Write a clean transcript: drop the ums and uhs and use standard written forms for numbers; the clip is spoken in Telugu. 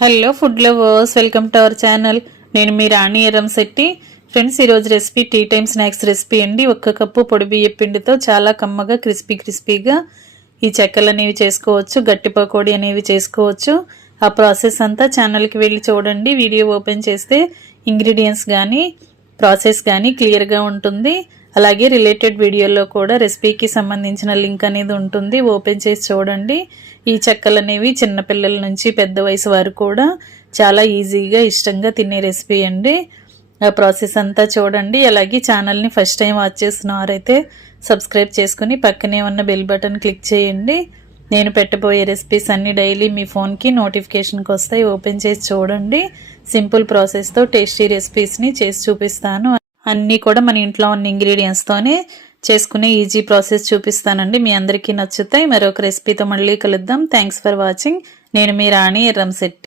Hello food lovers, welcome to our channel. నేను మీ రాణి ఎర్రంశెట్టి. ఫ్రెండ్స్, ఈరోజు recipe tea time snacks recipe అండి. 1 కప్పు పొడి బియ్య పిండితో చాలా కమ్మగా క్రిస్పీగా ఈ చెక్కలు అనేవి చేసుకోవచ్చు, గట్టి పకోడీ అనేవి చేసుకోవచ్చు. ఆ ప్రాసెస్ అంతా ఛానల్కి వెళ్ళి చూడండి. వీడియో ఓపెన్ చేస్తే ఇంగ్రీడియంట్స్ కానీ ప్రాసెస్ కానీ క్లియర్గా ఉంటుంది. అలాగే రిలేటెడ్ వీడియోలో కూడా రెసిపీకి సంబంధించిన లింక్ అనేది ఉంటుంది, ఓపెన్ చేసి చూడండి. ఈ చెక్కలు అనేవి చిన్నపిల్లల నుంచి పెద్ద వయసు వారు కూడా చాలా ఈజీగా ఇష్టంగా తినే రెసిపీ అండి. ఆ ప్రాసెస్ అంతా చూడండి. అలాగే ఛానల్ని ఫస్ట్ టైం వాచ్ చేస్తున్నవారైతే సబ్స్క్రైబ్ చేసుకుని పక్కనే ఉన్న బెల్ బటన్ క్లిక్ చేయండి. నేను పెట్టబోయే రెసిపీస్ అన్ని డైలీ మీ ఫోన్కి నోటిఫికేషన్కి వస్తాయి, ఓపెన్ చేసి చూడండి. సింపుల్ ప్రాసెస్తో టేస్టీ రెసిపీస్ని చేసి చూపిస్తాను. అన్నీ కూడా మన ఇంట్లో ఉన్న ఇంగ్రీడియంట్స్తోనే చేసుకునే ఈజీ ప్రాసెస్ చూపిస్తానండి. మీ అందరికీ నచ్చుతాయి. మరొక రెసిపీతో మళ్ళీ కలుద్దాం. Thanks for watching. నేను మీ రాణి ఎర్రంశెట్టి.